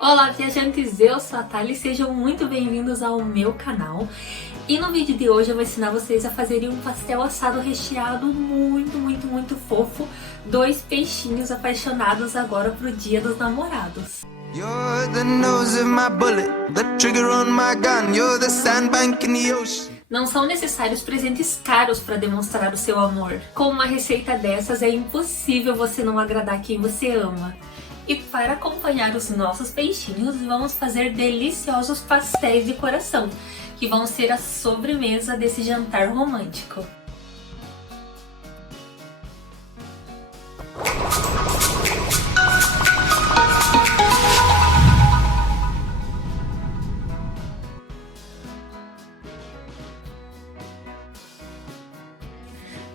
Olá, viajantes! Eu sou a Thali, sejam muito bem-vindos ao meu canal. E no vídeo de hoje eu vou ensinar vocês a fazerem um pastel assado recheado muito fofo. Dois peixinhos apaixonados agora pro Dia dos Namorados. You're the nose of my bullet, the trigger on my gun, you're the sandbank in the ocean. Não são necessários presentes caros para demonstrar o seu amor. Com uma receita dessas é impossível você não agradar quem você ama. E para acompanhar os nossos peixinhos, vamos fazer deliciosos pastéis de coração, que vão ser a sobremesa desse jantar romântico.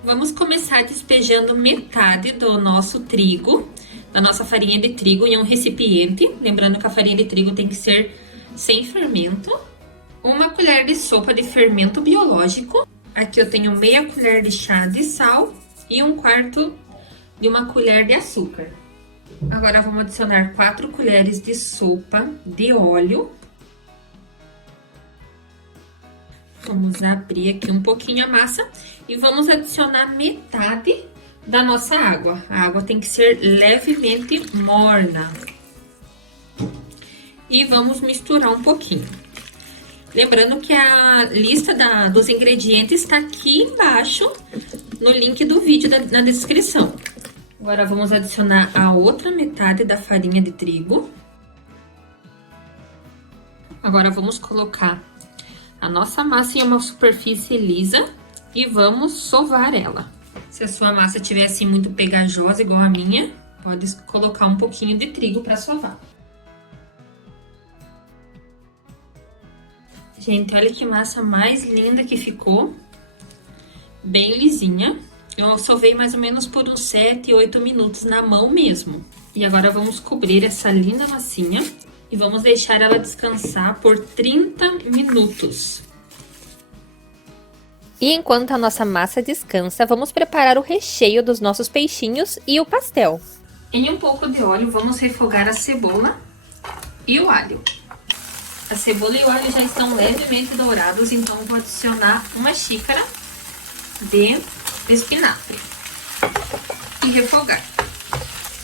Vamos começar despejando metade do nosso trigo, da nossa farinha de trigo em um recipiente. Lembrando que a farinha de trigo tem que ser sem fermento. Uma colher de sopa de fermento biológico. Aqui eu tenho meia colher de chá de sal e 1/4 de uma colher de açúcar. Agora vamos adicionar 4 colheres de sopa de óleo. Vamos abrir aqui um pouquinho a massa e vamos adicionar metade da nossa água. A água tem que ser levemente morna. E vamos misturar um pouquinho. Lembrando que a lista dos ingredientes está aqui embaixo no link do vídeo na descrição. Agora vamos adicionar a outra metade da farinha de trigo. Agora vamos colocar a nossa massa em uma superfície lisa e vamos sovar ela. Se a sua massa estiver assim muito pegajosa, igual a minha, pode colocar um pouquinho de trigo para sovar. Gente, olha que massa mais linda que ficou. Bem lisinha. Eu sovei mais ou menos por uns 7, 8 minutos na mão mesmo. E agora vamos cobrir essa linda massinha e vamos deixar ela descansar por 30 minutos. E enquanto a nossa massa descansa, vamos preparar o recheio dos nossos peixinhos e o pastel. Em um pouco de óleo, vamos refogar a cebola e o alho. A cebola e o alho já estão levemente dourados, então vou adicionar uma xícara de espinafre e refogar.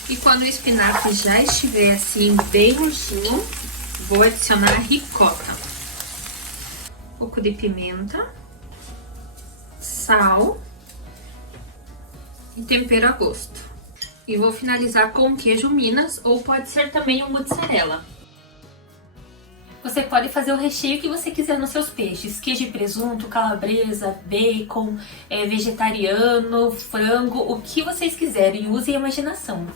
E quando o espinafre já estiver assim bem murchinho, vou adicionar a ricota, um pouco de pimenta, sal e tempero a gosto. E vou finalizar com queijo Minas ou pode ser também um mozzarella. Você pode fazer o recheio que você quiser nos seus peixes. Queijo e presunto, calabresa, bacon, vegetariano, frango, o que vocês quiserem. Usem a imaginação.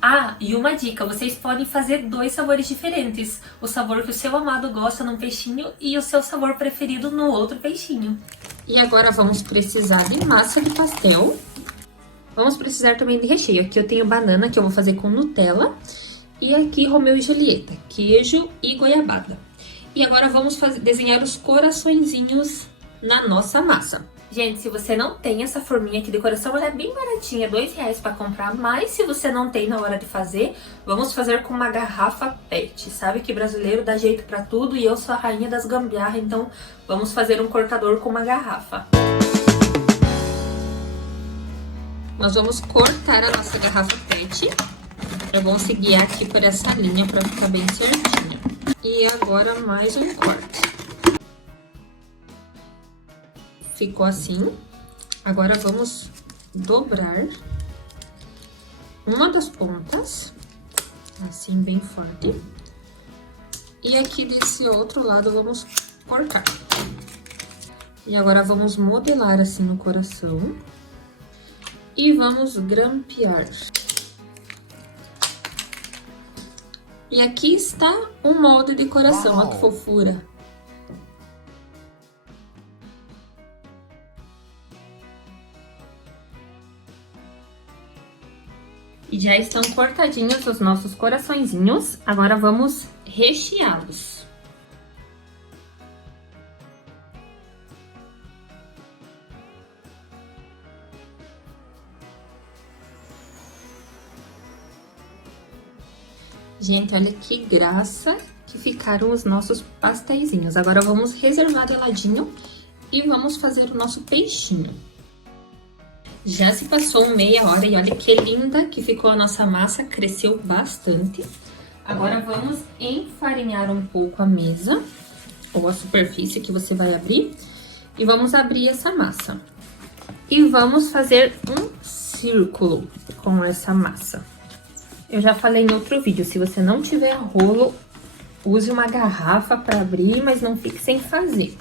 Ah, e uma dica, vocês podem fazer 2 sabores diferentes. O sabor que o seu amado gosta num peixinho e o seu sabor preferido no outro peixinho. E agora vamos precisar de massa de pastel. Vamos precisar também de recheio. Aqui eu tenho banana que eu vou fazer com Nutella. E aqui Romeu e Julieta, queijo e goiabada. E agora vamos desenhar os coraçõezinhos na nossa massa. Gente, se você não tem essa forminha aqui de coração, ela é bem baratinha, R$2 para comprar. Mas se você não tem na hora de fazer, vamos fazer com uma garrafa PET. Sabe que brasileiro dá jeito para tudo e eu sou a rainha das gambiarra, então vamos fazer um cortador com uma garrafa. Nós vamos cortar a nossa garrafa PET. É bom seguir aqui por essa linha para ficar bem certinho. E agora mais um corte. Ficou assim. Agora vamos dobrar uma das pontas, assim bem forte. E aqui desse outro lado vamos cortar. E agora vamos modelar assim no coração. E vamos grampear. E aqui está um molde de coração, olha que fofura. E já estão cortadinhos os nossos coraçõezinhos, agora vamos recheá-los. Gente, olha que graça que ficaram os nossos pasteizinhos. Agora vamos reservar de ladinho e vamos fazer o nosso peixinho. Já se passou meia hora e olha que linda que ficou a nossa massa, cresceu bastante. Agora vamos enfarinhar um pouco a mesa, ou a superfície que você vai abrir, e vamos abrir essa massa. E vamos fazer um círculo com essa massa. Eu já falei em outro vídeo, se você não tiver rolo, use uma garrafa para abrir, mas não fique sem fazer.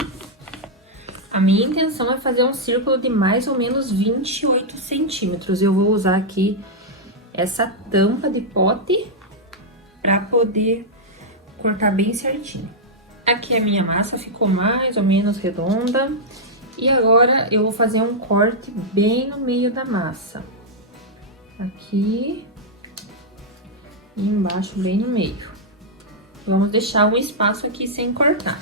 A minha intenção é fazer um círculo de mais ou menos 28 centímetros. Eu vou usar aqui essa tampa de pote para poder cortar bem certinho. Aqui a minha massa ficou mais ou menos redonda. E agora eu vou fazer um corte bem no meio da massa. Aqui e embaixo bem no meio. Vamos deixar um espaço aqui sem cortar.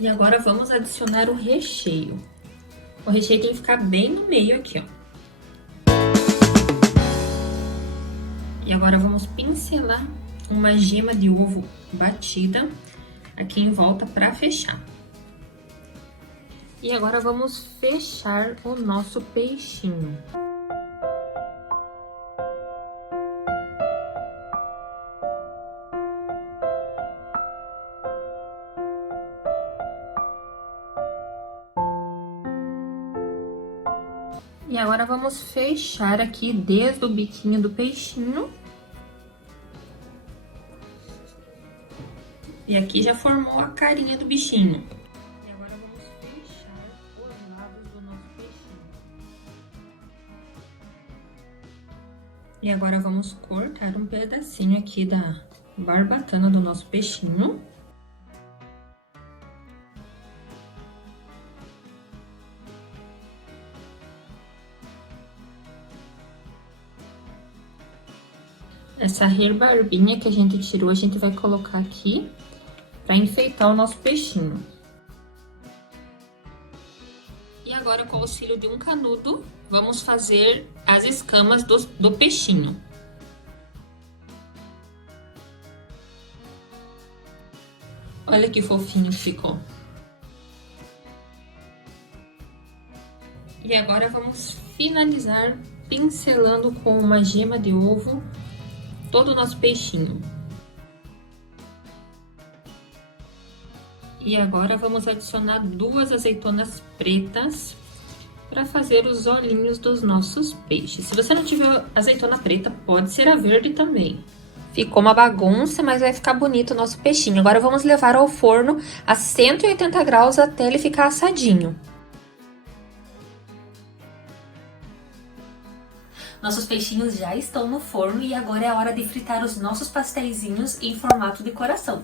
E agora vamos adicionar o recheio. O recheio tem que ficar bem no meio aqui, ó. E agora vamos pincelar uma gema de ovo batida aqui em volta para fechar. E agora vamos fechar o nosso peixinho. E agora vamos fechar aqui desde o biquinho do peixinho. E aqui já formou a carinha do bichinho. E agora vamos fechar os lados do nosso peixinho. E agora vamos cortar um pedacinho aqui da barbatana do nosso peixinho. Essa rebarbinha que a gente tirou, a gente vai colocar aqui para enfeitar o nosso peixinho. E agora, com o auxílio de um canudo, vamos fazer as escamas do peixinho. Olha que fofinho que ficou. E agora vamos finalizar pincelando com uma gema de ovo todo o nosso peixinho. E agora vamos adicionar 2 azeitonas pretas para fazer os olhinhos dos nossos peixes. Se você não tiver azeitona preta, pode ser a verde também. Ficou uma bagunça, mas vai ficar bonito o nosso peixinho. Agora vamos levar ao forno a 180 graus até ele ficar assadinho. Nossos peixinhos já estão no forno e agora é a hora de fritar os nossos pasteizinhos em formato de coração.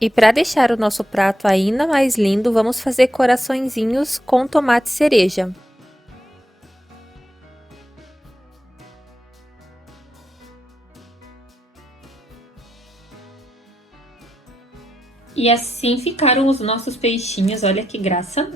E para deixar o nosso prato ainda mais lindo, vamos fazer coraçõezinhos com tomate cereja. E assim ficaram os nossos peixinhos, olha que graça.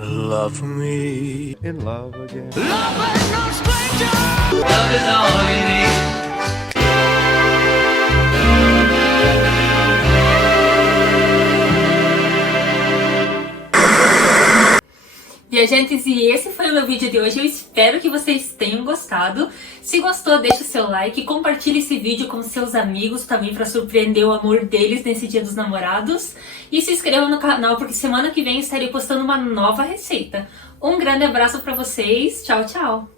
Love me in love again. Love ain't no stranger. Love is all you need. Viajantes, e esse foi o meu vídeo de hoje. Eu espero que vocês tenham gostado. Se gostou, deixa o seu like, compartilhe esse vídeo com seus amigos também para surpreender o amor deles nesse Dia dos Namorados. E se inscreva no canal porque semana que vem estarei postando uma nova receita. Um grande abraço para vocês. Tchau, tchau!